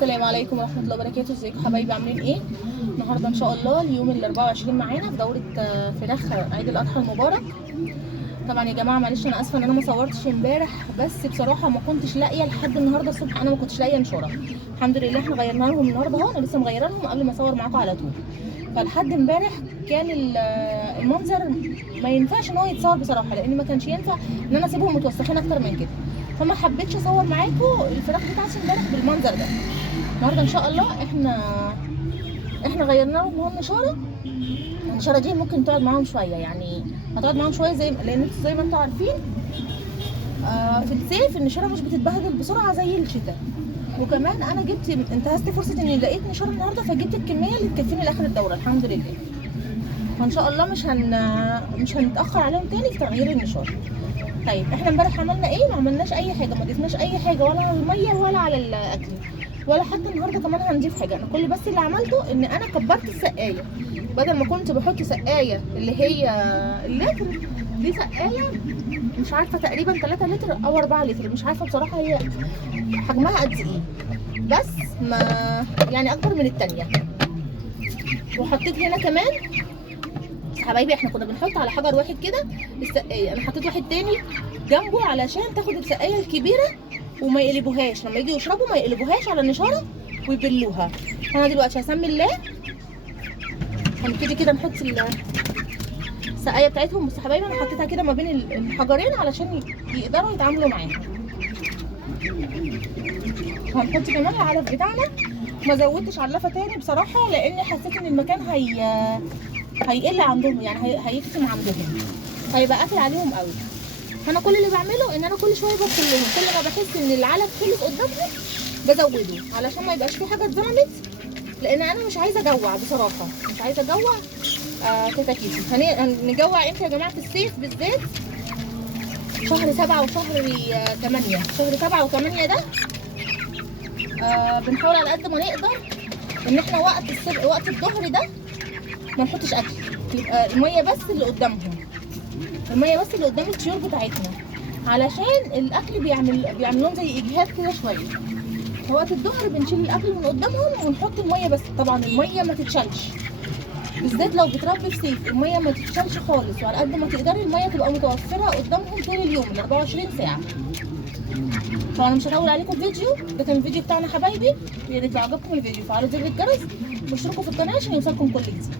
السلام عليكم ورحمه الله وبركاته. ازيكم حبايبي، عاملين ايه؟ النهارده ان شاء الله اليوم ال 24 معانا في دوره فراخ عيد الاضحى المبارك. طبعا يا جماعه معلش انا اسفه ان انا ما صورتش امبارح، بس بصراحه ما كنتش لاقيه لحد النهارده الصبح، انا ما كنتش لاقيه نشاره. الحمد لله احنا غيرنا لهم النهارده اهو، انا لسه مغيره لهم قبل ما اصور معاكم على طول. فلحد امبارح كان المنظر ما ينفعش ان هو يتصور بصراحه، لان ما كانش ينفع ان انا اسيبهم متوسخين اكتر من كده، فما حبيتش اصور معاكم الفراخ بتاعتي امبارح بالمنظر ده. النهارده ان شاء الله احنا غيرنا لهم هون النشاره دي ممكن تقعد معاهم شويه، يعني هتقعد معاهم شويه لان انتوا زي ما انتوا عارفين في الصيف النشاره مش بتتبهدل بسرعه زي الشتاء. وكمان انا انتهزت فرصه اني لقيت نشاره النهارده، فجبت الكميه اللي تكفيني لاخر الدوره الحمد لله. فان شاء الله مش هنتاخر عليهم تاني في تغيير النشاره. طيب احنا امبارح عملنا ايه؟ ما عملناش اي حاجه، ما ضفناش اي حاجه ولا على الميه ولا على الاكل، ولا حتى النهارده كمان هنضيف حاجه. انا كل بس اللي عملته ان انا كبرت السقايه، بدل ما كنت بحط سقايه اللي هي اللتر، دي سقايه مش عارفه تقريبا 3 لتر او 4 لتر، مش عارفه بصراحه هي حجمها قد ايه، بس ما يعني اكبر من الثانيه. وحطيت هنا كمان حبايبي، احنا كنا بنحط على حجر واحد كده السقايه، انا حطيت واحد تاني جنبه علشان تاخد السقايه الكبيره وما يقلبوهاش لما يجوا يشربوا، ما يقلبوهاش على النشاره ويبلوها. انا دلوقتي هسمي الله، هنبتدي كده نحط السقايه بتاعتهم. بس حبايبي انا حطيتها كده ما بين الحجرين علشان يقدروا يتعاملوا معاها. هنحط كمان العلف بتاعنا، ما زودتش علفه تاني بصراحه لان حسيت ان المكان هيقل عندهم، يعني هيكتم عندهم، هيبقى قافل عليهم قوي. فانا كل اللي بعمله ان انا كل شويه بدخل لهم، كل ما بحس ان العلف خلص قدامهم بزوده علشان ما يبقاش في حاجه اتظلمت، لان انا مش عايزه اجوع بصراحه، مش عايزه اجوع كتاكيتي. هنجوع امتى يا جماعه؟ في الصيف بالذات، شهر 7 وشهر 8. شهر 7 و8 ده بنحاول على قد ما نقدر ان احنا وقت الظهر ده ما نحطش اكل، يبقى الميه بس اللي قدامهم، الميه بس اللي قدام الطيور بتاعتنا، علشان الاكل بيعمل لهم زي اجهاد كده شويه. فوقت الظهر بنشيل الاكل من قدامهم ونحط الميه بس. طبعا الميه ما تتشالش، بالذات لو بتربي في صيف الميه ما تتشالش خالص، وعلى قد ما تقدري الميه تبقى متوفره قدامهم طول اليوم ال 24 ساعه. فانا مش هطول عليكم الفيديو ده، كان الفيديو بتاعنا حبايبي. يا ريت لو عجبكم الفيديو فعلوا زر الجرس واشتركوا في القناه عشان يوصلكم كل جديد.